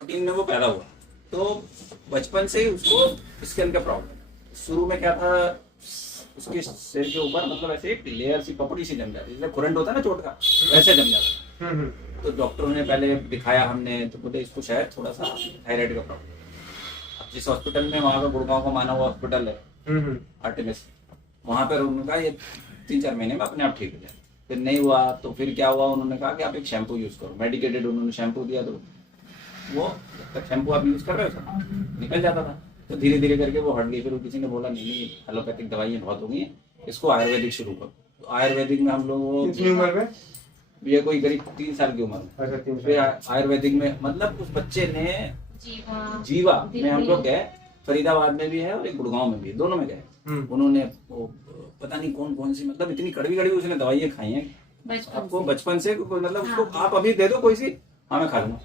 14 में वो पैदा हुआ, तो बचपन से ही उसको स्किन का प्रॉब्लम। शुरू में क्या था, उसके सिर के ऊपर मतलब ऐसे एक लेयर सी पपड़ी सी जम जाती है, जैसे खुरंट होता है ना चोट का, वैसे जम जाता है। तो डॉक्टरों ने पहले दिखाया हमने, तो बोले इसको शायद थोड़ा सा थायराइड का प्रॉब्लम। अब जिस हॉस्पिटल में, वहाँ का गुड़गांव का माना हुआ हॉस्पिटल है आर्टेमिस, वहाँ पर उन्होंने कहा ये 3-4 महीने में अपने आप ठीक हो जाए। फिर नहीं हुआ तो फिर क्या हुआ, उन्होंने कहा कि आप एक शैम्पू यूज करो, मेडिकेटेड उन्होंने शैम्पू दिया, तो वो जब तक शैम्पू आप यूज कर रहे हो सर निकल जाता था। तो धीरे धीरे करके वो हट गई। फिर किसी ने बोला नहीं नहीं, एलोपैथिक दवाइयाँ बहुत हो गई हैं, इसको आयुर्वेदिक शुरू करो। तो आयुर्वेदिक में हम लोग, कितनी उम्र में? ये कोई करीब 3 साल की उम्र में। अच्छा, 3 फिर साल। आयुर्वेदिक में मतलब उस बच्चे ने जीवा में, हम लोग गए, फरीदाबाद में भी है और एक गुड़गांव में भी है, दोनों में गए। उन्होंने वो पता नहीं कौन कौन सी, मतलब इतनी कड़वी कड़वी उसने दवाइयाँ खाई हैं आपको बचपन से, मतलब उसको आप अभी दे दो कोई सी, हाँ मैं खा लूंगा,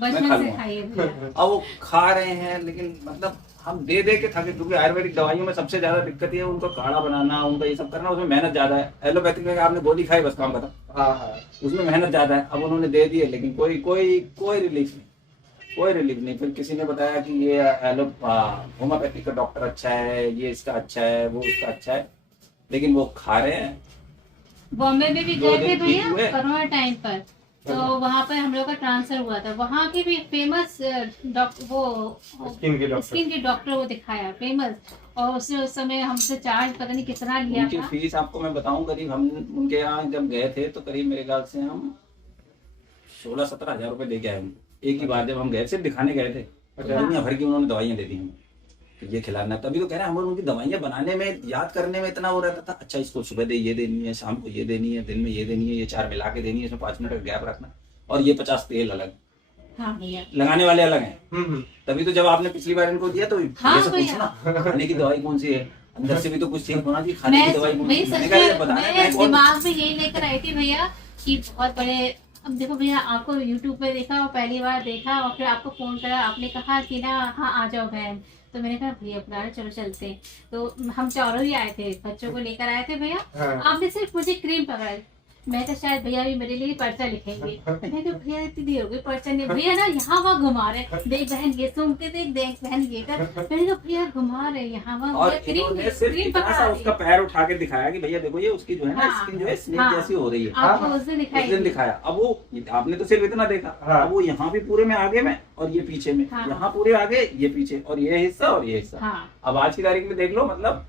मैं खा लूंगा। अब वो खा रहे हैं, लेकिन मतलब हम दे दे के थके, क्योंकि आयुर्वेदिक दवाइयों में सबसे ज्यादा दिक्कत ये है, उनको काढ़ा बनाना, उनका ये सब करना, उसमें मेहनत ज्यादा है। एलोपैथिक में आपने गोली खाई बस काम खत्म, उसमें मेहनत ज्यादा है। अब उन्होंने दे दिए, लेकिन कोई कोई कोई रिलीफ नहीं, कोई रिलीफ नहीं। फिर किसी ने बताया कि ये होम्योपैथिक का डॉक्टर अच्छा है, ये इसका अच्छा है, वो इसका अच्छा है, लेकिन वो खा रहे हैं। बॉम्बे में भी गए थे भैया हुए। कोरोना टाइम पर, तो वहाँ पर हम लोग का ट्रांसफर हुआ था। वहाँ के भी फेमस स्किन के डॉक्टर वो दिखाया फेमस, और उसने उस समय हमसे चार्ज पता नहीं कितना लिया उनकी था। फीस आपको मैं बताऊं, करीब हम उनके यहाँ जब गए थे तो करीब मेरे ख्याल से हम 16-17 हजार रुपए दे के आए उनको एक ही बार, जब हम गए सिर्फ दिखाने गए थे। दुनिया भर की उन्होंने दवाइयाँ दे दी हमें कि ये खिलाना है। तभी तो कह रहे हैं, हम उनकी दवाइयाँ बनाने में, याद करने में इतना वो रहता था। अच्छा इसको सुबह दे ये देनी है, शाम को ये देनी है, दिन में ये देनी है, ये 4 मिला के देनी है, इसमें 5 मिनट का गैप रखना, और ये 50 तेल अलग, हाँ भैया, लगाने वाले अलग हैं। तभी तो जब आपने पिछली बार इनको दिया तो हाँ ये सब पूछना खाने की दवाई कौन सी है, अंदर से भी तो कुछ ठीक होना चाहिए, खाने की दवाई कौन सी है। मैंने कहा ये बताना है, मैं कौन- दिमाग में यही लेकर आई थी भैया कि बहुत बड़े। अब देखो भैया, आपको यूट्यूब पे देखा और पहली बार देखा, और फिर आपको फोन करा, आपने कहा कि ना हाँ आ जाओ बहन, तो मैंने कहा भैया बुला रहे, चलो चलते हैं। तो हम चारों ही आए थे, बच्चों को लेकर आए थे भैया। आपने सिर्फ मुझे क्रीम पकड़ाई, मैं तो शायद भैया भी मेरे लिए पर्चा लिखेंगे। मैं तो भैया इतनी देर हो गई पर्चा नहीं, भैया ना यहाँ वहाँ घुमा रहे, देख बहन ये सुन के देख बहन ये कर, मैंने कहा भैया घुमा रहे यहाँ वहाँ, और इन्होंने सिर्फ इतना सा उसका पैर उठा के दिखाया कि भैया देखो ये उसकी जो है ना स्किन जो है स्नेक जैसी हो रही है। आपको उस दिन उस दिन दिखाया। अब वो आपने तो सिर्फ इतना देखा, अब वो यहाँ भी पूरे में आगे में और ये पीछे में, यहाँ पूरे आगे ये पीछे, और ये हिस्सा और ये हिस्सा। अब आज की तारीख में देख लो, मतलब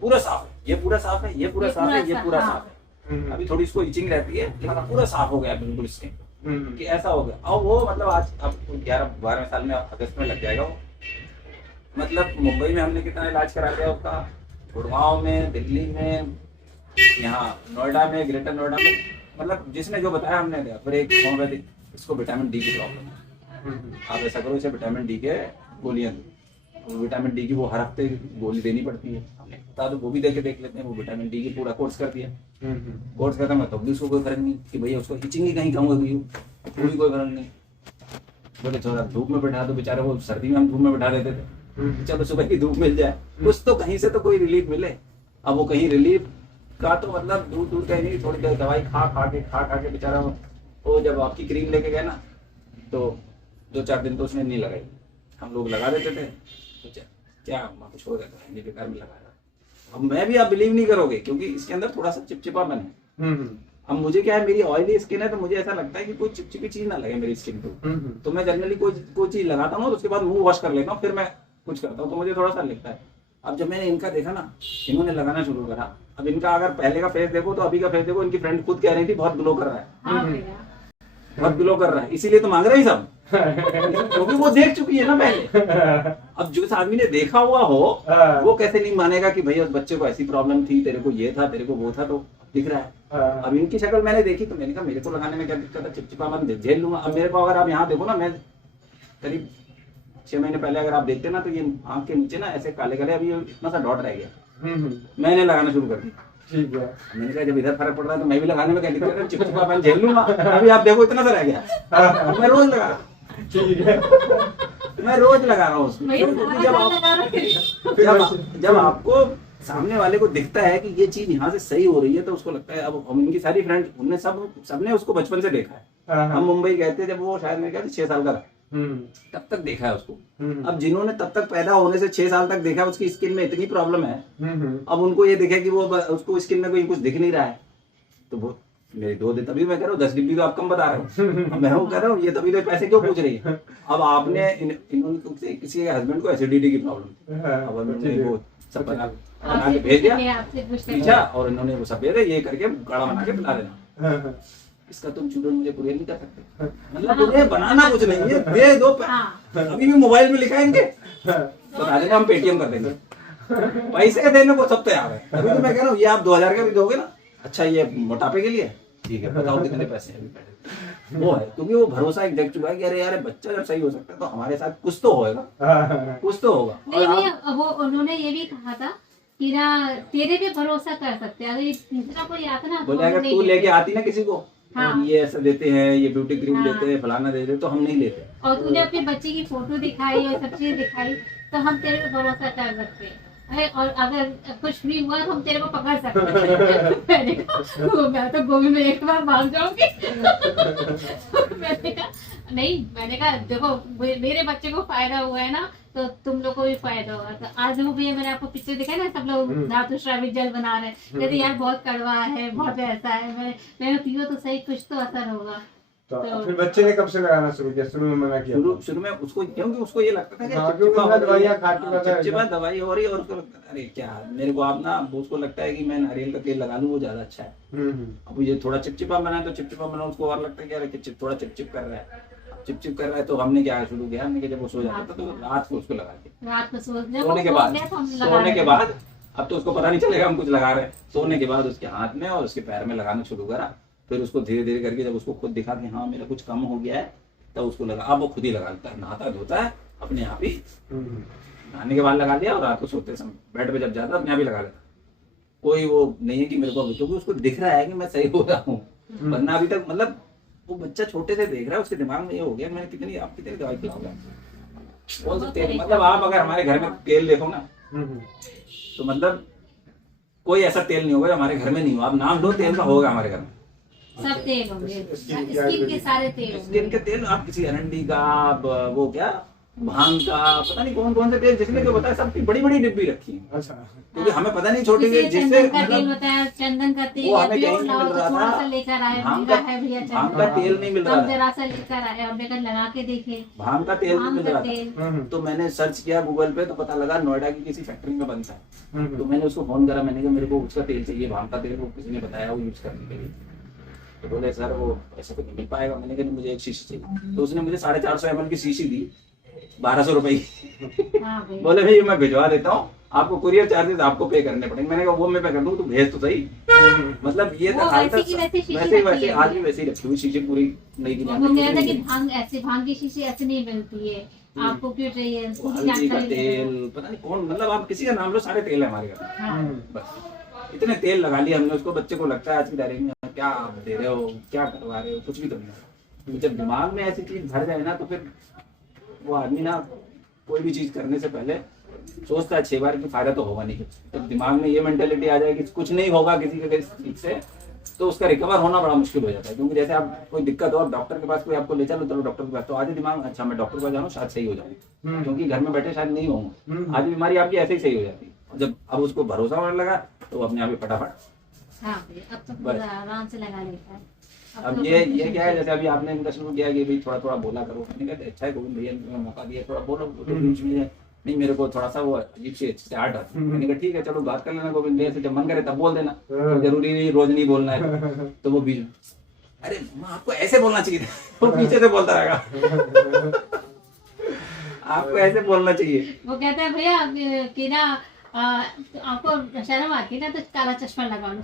पूरा साफ है, ये पूरा साफ है, ये पूरा साफ है, ये पूरा साफ है। अभी थोड़ी इसको इचिंग रहती है, लेकिन पूरा साफ हो गया बिल्कुल स्किन, कि ऐसा हो गया। और वो मतलब आज अब 11-12 साल में, अगस्त में लग जाएगा वो। मतलब मुंबई में हमने कितना इलाज करा दिया उसका, गुड़गांव में, दिल्ली में, यहाँ नोएडा में, ग्रेटर नोएडा में, मतलब जिसने जो बताया हमने दिया। फिर एक होम्योपैथिक, इसको विटामिन डी की प्रॉब्लम है, आप ऐसा करो इसे विटामिन डी के गोलियां दो। विटामिन डी की वो हर हफ्ते गोली देनी पड़ती है, हमने बता दो, वो भी देख लेते हैं। वो विटामिन डी की पूरा कोर्स कर दिया, कोर्स खत्म है, तो भी उसको कोई फर्क नहीं कि भैया उसको इचिंग ही कहीं कम हो गई, पूरी कोई फर्क नहीं। बोले थोड़ा धूप में बैठा दो, बेचारे वो सर्दी में हम धूप में बैठा देते थे, चलो सुबह की धूप मिल जाए, कुछ तो कहीं से तो कोई रिलीफ मिले। अब वो कहीं रिलीफ का तो मतलब दूर दूर का ही नहीं, थोड़ी देर दवाई खा के बेचारा वो जब आपकी क्रीम लेके गए ना, तो 2-4 दिन तो उसने नहीं लगाई। हम लोग लगा देते थे, तो क्या कुछ हो जाता है, बेकार में लगाया। अब मैं भी, आप बिलीव नहीं करोगे, क्योंकि इसके अंदर थोड़ा सा चिपचिपा बन है। अब मुझे क्या है, मेरी ऑयली स्किन है, तो मुझे ऐसा लगता है कि कोई चिपचिपी चीज ना लगे मेरी स्किन को। तो मैं जनरली कोई चीज लगाता हूँ, तो उसके बाद मुंह वॉश कर लेता हूँ, फिर मैं कुछ करता हूँ, तो मुझे थोड़ा सा लगता है। अब जब मैंने इनका देखा ना, इन्होंने लगाना शुरू करा, अब इनका अगर पहले का फेस देखो तो अभी का फेस देखो, इनकी फ्रेंड खुद कह रही थी बहुत ग्लो कर रहा है, बहुत ग्लो कर रहा है, इसीलिए तो मांग रहे हैं सब, क्योंकि वो देख चुकी है ना पहले। अब जो इस आदमी ने देखा हुआ हो, वो कैसे नहीं मानेगा कि भैया उस बच्चे को ऐसी प्रॉब्लम थी, तेरे को ये था, तेरे को वो था, तो दिख रहा है। अब इनकी शक्ल मैंने देखी, तो मैंने कहा मेरे को लगाने में क्या दिक्कत है, चिपचिपा मैं झेल लूंगा। अब मेरे को अगर आप यहाँ देखो ना, मैं करीब 6 महीने पहले अगर आप देखते ना, तो ये आंख के नीचे ना ऐसे काले काले, अभी इतना सा डॉट रह गया, मैंने लगाना शुरू कर दिया। ठीक है, मैंने कहा जब इधर फर्क पड़ रहा है तो मैं भी लगाने में क्या दिक्कत है, चिपचिपा मैं झेल लूंगा। अभी आप देखो इतना सा रह गया, मैं रोज लगा रहा हूँ। ठीक है, मैं रोज लगा रहा हूँ उसको। जब आपको सामने वाले को दिखता है कि ये चीज यहाँ से सही हो रही है, तो उसको लगता है। अब हम इनकी सारी फ्रेंड, उनने सबने उसको बचपन से देखा है। हम मुंबई गए थे जब वो शायद मेरे ख्याल से 6 साल का था, तब तक देखा है उसको। अब जिन्होंने तब तक पैदा होने से 6 साल तक देखा, उसकी स्किन में इतनी प्रॉब्लम है, अब उनको ये दिखे कि वो उसको स्किन में कोई कुछ दिख नहीं रहा है, तो वो मेरे 2 दिन, तभी मैं कह रहा हूँ 10 डिब्बी तो आप कम बता रहे हो। मैं वो कह रहा हूँ ये तभी तो पैसे क्यों पूछ रही है। अब आपने इन्होंने किसी के हस्बैंड को एसिडिटी की प्रॉब्लम थी, अब उन्होंने वो सब बना के भेज दिया पीछा, और इन्होंने वो सब भेज दिया, ये करके काढ़ा बना के पिला देना। इसका तुम चूरन मुझे कुरियर नहीं कर सकते, मतलब उन्हें बनाना कुछ नहीं है, दे दो। अभी भी मोबाइल में लिखा है इनके, बता देना हम पेटीएम कर देंगे, पैसे देने को सब तैयार है। अभी तो मैं कह रहा हूँ ये आप 2000 का भी दोगे ना, अच्छा ये मोटापे के लिए ठीक है, बताओ कितने पैसे हैं। वो है क्योंकि वो भरोसा एक जग चुका है कि अरे यार बच्चा जब सही हो सकता है तो हमारे साथ कुछ तो होएगा, कुछ तो होगा। नहीं, वो उन्होंने ये भी कहा था कि ना तेरे पे भरोसा कर सकते हैं, अगर ये तीसरा कोई आता ना, बोले अगर तू लेके आती ना किसी को, हाँ। ये ऐसा देते हैं, ये ब्यूटी क्रीम देते हैं, फलाना दे रहे, तो हम नहीं लेते। और तूने अपने बच्चे की फोटो दिखाई और सब चीज दिखाई, तो हम तेरे पे भरोसा कर सकते हैं, और अगर कुछ भी हुआ तो हम तेरे को पकड़ सकते हैं। मैं तो गोभी में एक बार भाग जाऊंगी। मैंने कहा देखो मेरे बच्चे को फायदा हुआ है ना, तो तुम लोग को भी फायदा होगा। तो आज वो भैया मैंने आपको पिक्चर दिखा ना, सब लोग धातु श्रावित जल बना रहे हैं, कहते यार बहुत कड़वा है, बहुत ऐसा है। मैंने पियो तो सही, कुछ तो असर होगा। तो फिर बच्चे ने कब से लगाना शुरू किया? शुरू में मना किया? शुरू में उसको, क्योंकि उसको ये लगता था कि चिपचिपा दवाई हो रही है, और उसको लगता है अरे क्या मेरे को आप ना, उसको लगता है कि मैं नारियल का तेल लगा लूं वो ज्यादा अच्छा है। अब ये थोड़ा चिपचिपा बना तो चिपचिपा बना, उसको और लगता है कि अरे थोड़ा चिपचिप कर रहा है, चिपचिप कर रहा है। तो हमने क्या शुरू किया, हमने जब वो सो जाता था तो रात को उसको लगा दिया, रात को सोने के बाद अब तो उसको पता नहीं चलेगा हम कुछ लगा रहे हैं। सोने के बाद उसके हाथ में और उसके पैर में लगाना शुरू करा, फिर उसको धीरे धीरे करके जब उसको खुद दिखा कि हाँ मेरा कुछ कम हो गया है, तब उसको लगा। अब वो खुद ही लगा लेता है, नहाता धोता है अपने आप ही, नहाने के बाद लगा लिया, और रात को सोते समय बेड पे जब जाता अपने आप ही लगा लेता। कोई वो नहीं है कि मेरे को, क्योंकि उसको दिख रहा है कि मैं सही हो रहा हूँ। वरना अभी तक मतलब वो बच्चा छोटे से देख रहा है, उसके दिमाग में ये हो गया मैंने कितनी दवाई खिलाऊंगा, बोल सकते हैं। मतलब आप अगर हमारे घर में तेल देखो ना, तो मतलब कोई ऐसा तेल नहीं होगा हमारे घर में नहीं हो, आप नाम दो तेल का होगा हमारे घर में, सब तेल होंगे, स्किन के सारे तेल, स्किन के तेल। आप किसी अरंडी का, वो क्या भांग का, पता नहीं कौन कौन से तेल, जिसने जो बताया सबकी बड़ी बड़ी डिब्बी रखी है। अच्छा, क्योंकि हमें पता नहीं छोटे जिससे चंदन का तेल, वो हमें कहीं नहीं मिल रहा था, लेकर आए भांग का तेल नहीं मिल रहा था, जरा सा लेकर आए, हमने कल लगा के देखे, भांग का तेल नहीं मिल रहा था। तो मैंने सर्च किया गूगल पे, तो पता लगा नोएडा की किसी फैक्ट्री में बनता है। तो मैंने उसको फोन करा, मैंने कहा मेरे को उसका तेल चाहिए, भांग का तेल, वो किसी ने बताया वो यूज करने के लिए। तो बोले सर वो ऐसा तो नहीं मिल पाएगा। मैंने कहा मुझे एक शीशी चाहिए। तो उसने मुझे 450 ml की शीशी दी, 1200 रुपए की। बोले भाई मैं भिजवा देता हूँ, आपको कुरियर चार्जेस आपको पे करने पड़ेंगे। मैंने कहा वो मैं पे कर दूँ, तो भेज तो सही। मतलब ये था वैसे आज भी वैसे ही रखी हुई शीशी पूरी नहीं दी। भांग की शीशी ऐसे नहीं मिलती है, आपको क्यों चाहिए? हल्दी का तेल, पता नहीं कौन, मतलब आप किसी का नाम लो, सारे तेल है हमारे घर। बस इतने तेल लगा लिए हमने उसको। बच्चे को लगता है आज की तारीख में क्या आप दे रहे हो, क्या करवा रहे हो, कुछ भी तो नहीं। जब दिमाग में ऐसी चीज भर जाए ना, तो फिर वो आदमी ना कोई भी चीज करने से पहले सोचता है 6 बार कि फायदा तो होगा नहीं कुछ। जब दिमाग में ये मेंटेलिटी आ जाए कि कुछ नहीं होगा किसी के चीज से, तो उसका रिकवर होना बड़ा मुश्किल हो जाता है। क्योंकि जैसे आप कोई दिक्कत हो, आप डॉक्टर के पास कोई आपको ले चलो, डॉक्टर के पास, तो आधे दिमाग अच्छा मैं डॉक्टर के पास जाऊँ शायद सही हो जाए, क्योंकि घर में बैठे शायद नहीं होंगे, आधी बीमारी आपकी ऐसे ही सही हो जाती है। जब अब उसको भरोसा होने लगा तो अपने आप ही फटाफट आराम से लगा लेता है। अब ये क्या है, जैसे अभी आपने इनका शुरू किया कि भाई थोड़ा थोड़ा बोला करो। मैंने कहा अच्छा है गोविंद भैया ने मौका दिया, थोड़ा बोलो। तो बीच में नहीं मेरे को थोड़ा सा वो अजीब से आर्ट आता है। मैंने कहा ठीक है चलो बात कर लेना गोविंद भैया से, जब मन करे तब बोल देना, तो जरूरी नहीं रोज नहीं बोलना है। तो वो बीच अरे आपको ऐसे बोलना चाहिए था, वो पीछे से बोलता रहेगा आपको ऐसे बोलना चाहिए। वो कहता है भैया कि ना आपको शर्म आती है ना, तो काला चश्मा लगा लो।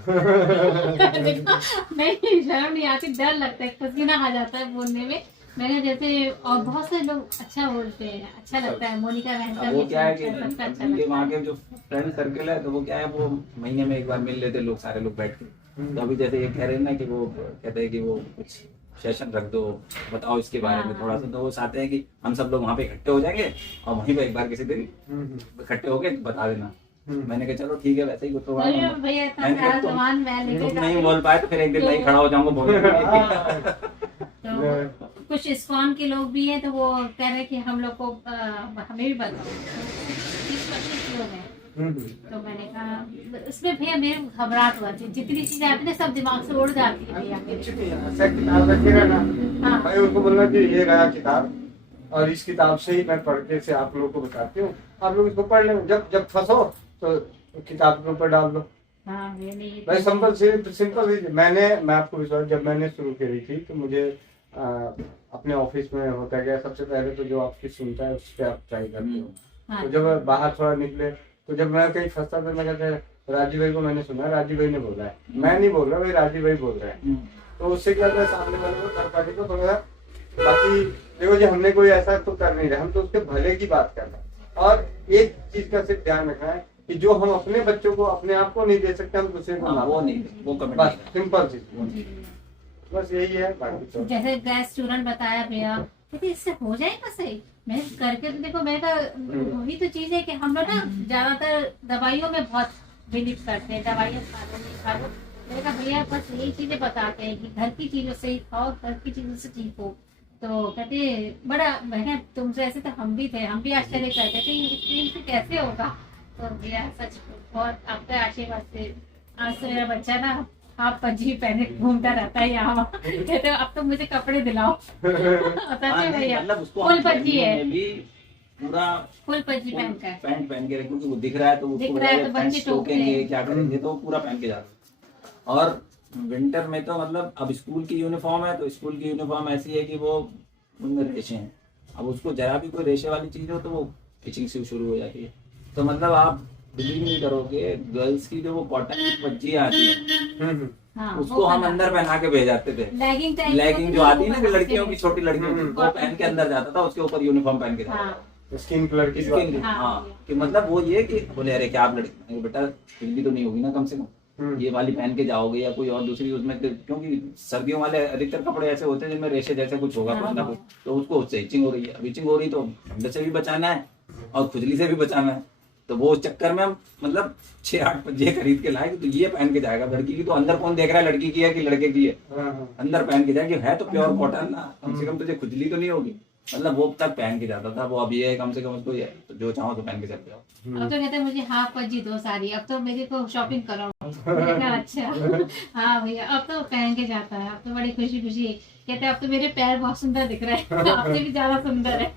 नहीं शर्म नहीं आती, डर लगता है, पसीना आ जाता है बोलने में। मैंने जैसे और बहुत से लोग अच्छा बोलते हैं, अच्छा लगता है। मोनिका बहन वो क्या है कि उनके वहाँ के जो फ्रेंड सर्कल है, तो वो क्या है, वो महीने में एक बार मिल लेते लोग, सारे लोग बैठ के। तो अभी जैसे ये कह रहे हैं ना कि वो कहते हैं कि वो कुछ सेशन रख दो, बताओ इसके बारे में थोड़ा सा। तो वो चाहते हैं कि हम सब लोग वहाँ पे इकट्ठे हो जाएंगे और वहीं पे एक बार किसी दिन इकट्ठे होके बता देना। मैंने कहा चलो ठीक है, वैसे ही कुछ तो तुम नहीं बोल पाए तो फिर एक दिन मैं खड़ा हो जाऊंगा बोलने। कुछ इस्कॉन के लोग भी हैं, तो वो कह रहे हैं कि हम लोग को हमें भी बताओ। 30-25 लोग हैं। तो मैंने कहा उसमें भैया मेरे घबराहट हुआ थी, जितनी चीजें आती है सब दिमाग से उड़ जाती है भैया मेरे। किताब रखिएगा ना, हाँ। भाई उनको बोलना कि ये रहा किताब, और इस किताब से ही मैं पढ़ के से आप लोगों को बताती हूँ, आप लोग इसको पढ़ लें, जब फंसो तो किताब के ऊपर डाल दो। हाँ, नहीं भाई सिंपल। मैं आपको विश्वास, जब मैंने शुरू करी थी तो मुझे अपने ऑफिस में होता गया, सबसे पहले तो जो आपकी सुनता है उस पर आप ट्राई करते हो। हाँ। तो जब बाहर थोड़ा निकले, तो जब मैं कहीं फंसता था, मैं कहता राजीव भाई को मैंने सुना, राजीव भाई ने बोला है, मैं नहीं बोल रहा भाई, राजीव भाई बोल रहे हैं। तो उससे क्या होता है, सामने वाले को थर्ड पार्टी को थोड़ा, बाकी देखो जी हमने कोई ऐसा तो कर नहीं रहा, हम तो उसके भले की बात कर रहे हैं। और एक चीज का सिर्फ ध्यान रखना है कि जो हम अपने बच्चों को, अपने आप को नहीं दे सकते, हम दूसरे को ना, वो नहीं, वो कभी बस सिंपल चीज, बस यही है। बाकी तो जैसे गैस स्टूडेंट बताया भैया, कहते इससे हो जाएगा सही। मैं करके तो देखो, मैं वही तो चीज है कि हम लोग ना ज्यादातर दवाइयों में बहुत बिलीव करते हैं, दवाइयाँ खा लो नहीं खा लो। मैंने कहा भैया बस यही चीजें बताते हैं कि घर की चीजों से ही खाओ, घर की चीजों से ठीक हो। तो कहते बड़ा, मैंने तुमसे ऐसे तो हम भी थे, हम भी आश्चर्य करते थे इनसे कैसे होगा। तो भैया सच बहुत आपके आशीर्वाद से आज से मेरा बच्चा ना आप पंजी पहने घूमता रहता है यहाँ। कहते अब तो मुझे कपड़े दिलाओ। भैया मतलब उसको फुल पंजी है, पूरा फुल पंजी पहन कर, पैंट पहन के, क्योंकि वो दिख रहा है तो दिख रहा है तो बच्चे टोकेंगे, क्या करेंगे, तो पूरा पहन के जाते। और विंटर में तो मतलब अब स्कूल की यूनिफॉर्म है, तो स्कूल की यूनिफॉर्म ऐसी है कि वो उनमें रेशे हैं। अब उसको जरा भी कोई रेशे वाली चीज हो तो वो इचिंग से शुरू हो जाती है। तो मतलब आप बिलीव नहीं करोगे, गर्ल्स की जो वो कॉटन की पज्जियां आती है, हाँ, उसको हम अंदर पहना के भेज जाते थे। लेगिंग जो आती है ना, लड़कियों की, छोटी लड़कियों की, वो पहन के अंदर जाता था, उसके ऊपर यूनिफॉर्म पहन के जाता था। स्किन कलर की, हाँ, कि मतलब वो ये कि बोले अरे क्या आप लड़की, बेटा फिर तो नहीं होगी ना, कम से कम ये वाली पहन के जाओगे या कोई और दूसरी उसमें, क्योंकि सर्दियों वाले अधिकतर कपड़े ऐसे होते हैं जिनमें रेशे जैसे कुछ होगा कुछ ना कुछ, तो उसको उससे इचिंग हो रही है। अब इचिंग हो रही तो ठंड से भी बचाना है और खुजली से भी बचाना है। तो वो चक्कर में हम मतलब 6-8 पंजे खरीद के लाए, तो ये पहन के जाएगा। लड़की की तो अंदर कौन देख रहा है लड़की की है कि लड़के की है, अंदर पहन के जाएगी, है तो प्योर कॉटन ना, कम से कम तुझे खुजली तो नहीं होगी। मतलब वो तक पहन के जाता था। वो अब ये है कम से कम उसको ये तो जो चाहो तो पहन के चलते हो। अब तो कहते हैं मुझे हाफ पंजी दो साड़ी, अब तो मेरे को शॉपिंग करो। अच्छा हाँ भैया, अब तो पहन के जाता है, अब तो बड़ी खुशी खुशी कहते हैं अब तो मेरे पैर बहुत सुंदर दिख रहे हैं, आपसे भी ज्यादा सुंदर है।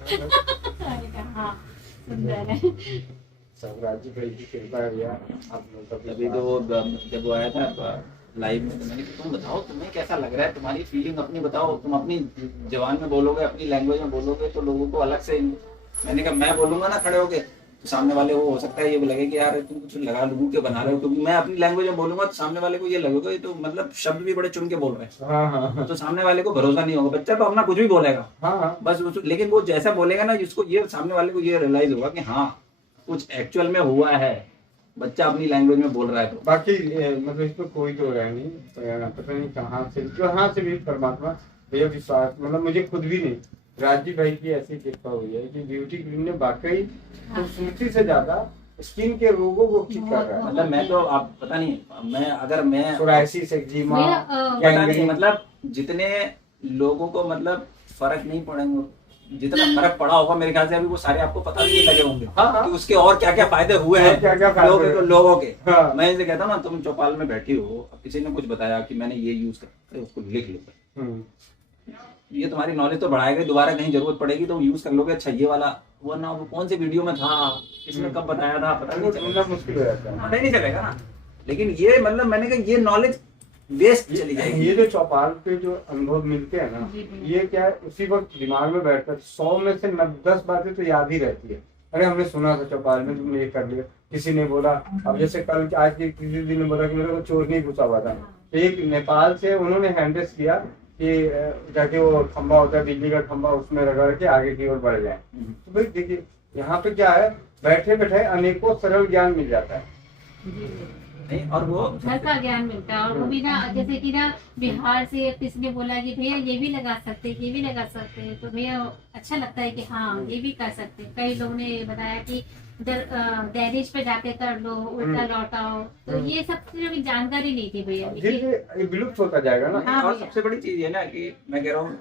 हाँ सुंदर है, सब राजीव भाई की कृपा है भैया। आप लोग अभी तो वो जब वो आया था लाइव में, तो मैंने कहा तुम बताओ तुम्हें कैसा लग रहा है, तुम्हारी फीलिंग अपनी बताओ। तुम अपनी जबान में बोलोगे, अपनी लैंग्वेज में बोलोगे तो लोगों को अलग से, मैंने कहा मैं बोलूंगा ना खड़े होके तो सामने वाले वो हो सकता है ये लगे कि यार तुम कुछ लगा लूं के बना रहे हो, क्योंकि मैं अपनी लैंग्वेज में बोलूंगा तो सामने वाले को ये लगेगा तो मतलब शब्द भी बड़े चुन के बोल रहे हैं, तो सामने वाले को भरोसा नहीं होगा। बच्चा तो अपना कुछ भी बोलेगा बस लेकिन वो जैसा बोलेगा ना, जिसको ये सामने वाले को ये रियलाइज होगा कि हाँ कुछ एक्चुअल में हुआ है, बच्चा अपनी लैंग्वेज में बोल रहा है। तो बाकी मतलब इसमें कोई तो रहा नहीं, पता नहीं कहाँ से भी परमात्मा भैया विश्वास, मतलब मुझे खुद भी नहीं, राजीव भाई की ऐसी कृपा हुई है कि ब्यूटी क्रीम ने वाकई खूबसूरती से ज्यादा स्किन के रोगों को ठीक कर रहा है। मतलब मैं तो आप पता नहीं, मैं अगर मैं सोराइसिस, एक्जिमा, मतलब जितने लोगों को मतलब फर्क नहीं पड़ेंगे, जितना फर्क पड़ा होगा मेरे ख्याल से अभी वो सारे आपको पता भी नहीं लगे होंगे कि उसके और क्या क्या फायदे हुए हैं लोगों के। मैं इसे कहता हूँ ना, तुम चौपाल में बैठी हो, किसी ने कुछ बताया कि मैंने ये यूज कर, उसको लिख लो, ये तुम्हारी नॉलेज तो बढ़ाएगा, दोबारा कहीं जरूरत पड़ेगी तो यूज कर लोगे। अच्छा ये वाला वो ना, वो कौन से वीडियो में था, किसने कब बताया था, पता नहीं चलेगा, मुश्किल हो जाता है, नहीं चलेगा ना। लेकिन ये मतलब मैंने कहा ये नॉलेज वेस्ट चली जाएगी। ये जो चौपाल पे जो अनुभव मिलते हैं ना, ये क्या है, उसी वक्त दिमाग में बैठकर 100 में से 10 बातें तो याद ही रहती है। अरे हमने सुना था चौपाल में, तुमने ये कर लिया, किसी ने बोला। अब जैसे कल आज के किसी दिन ने बोला कि मेरे को चोर नहीं घुसा हुआ था, एक नेपाल से उन्होंने हैंडल्स किया कि जाके वो खंबा होता है बिजली का खंबा, उसमें रगड़ के आगे की ओर बढ़ जाए। तो भाई देखिए यहाँ पे क्या है, बैठे बैठे अनेकों सरल ज्ञान मिल जाता है। नहीं, और वो घर का ज्ञान मिलता है। और वो भी ना, जैसे कि ना बिहार से किसी ने बोला कि भैया ये भी लगा सकते, ये भी लगा सकते हैं, तो भैया अच्छा लगता है कि हाँ ये भी कर सकते हैं। कई लोगों ने बताया कि दहलीज पे जाके कर लो, उल्टा लौटाओ, तो ये सब चीजों जानकारी नहीं थी भैया, विलुप्त होता जाएगा ना। हाँ, और सबसे बड़ी चीज ये ना कि मैं कह रहा हूँ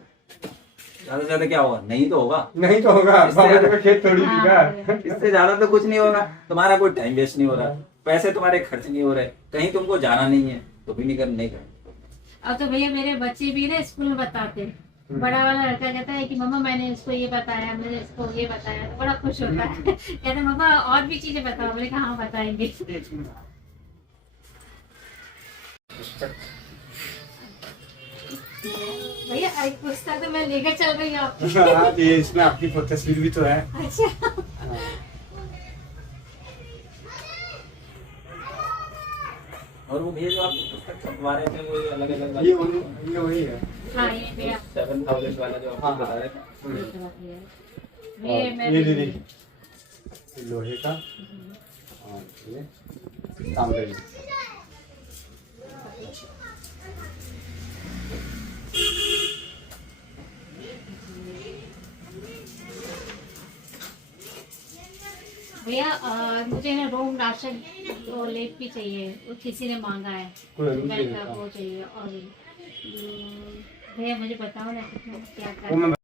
ज्यादा से ज्यादा क्या होगा, नहीं तो होगा, नहीं तो होगा, इससे बाबा जी ज्यादा- का खेत थोड़ी हाँ, बिका। इससे ज्यादा तो कुछ नहीं होगा। तुम्हारा कोई टाइम वेस्ट नहीं हो रहा, पैसे तुम्हारे खर्च नहीं हो रहे, कहीं तुमको जाना नहीं है तो भी नहीं कर। अब तो भैया मेरे बच्चे भी ना स्कूल में बताते हैं, बड़ा वाला लड़का कहता है कि मम्मा मैंने इसको ये बताया, मैंने इसको ये बताया, तो बड़ा खुश होता है। कहता है मम्मा और भी चीजें बताओ, बोले कहाँ बताएंगे। भैया एक पुस्तक तो मैं लेकर चल रही हूँ आपकी। हाँ, ये इसमें आपकी तस्वीर भी तो है। अच्छा, और वो भैया जो आप पुस्तक छपवा रहे थे वो अलग अलग ये वही है। हाँ ये भैया 7,000 वाला जो आप बता रहे थे। ये मैं ये दीदी ये लोहे का और ये तांबे में। भैया मुझे ना रोम राशन तो लेप भी चाहिए, वो किसी ने मांगा है, कोई अभी मैं नहीं का देता। वो चाहिए। और भैया मुझे बताओ ना कितना क्या वो मैं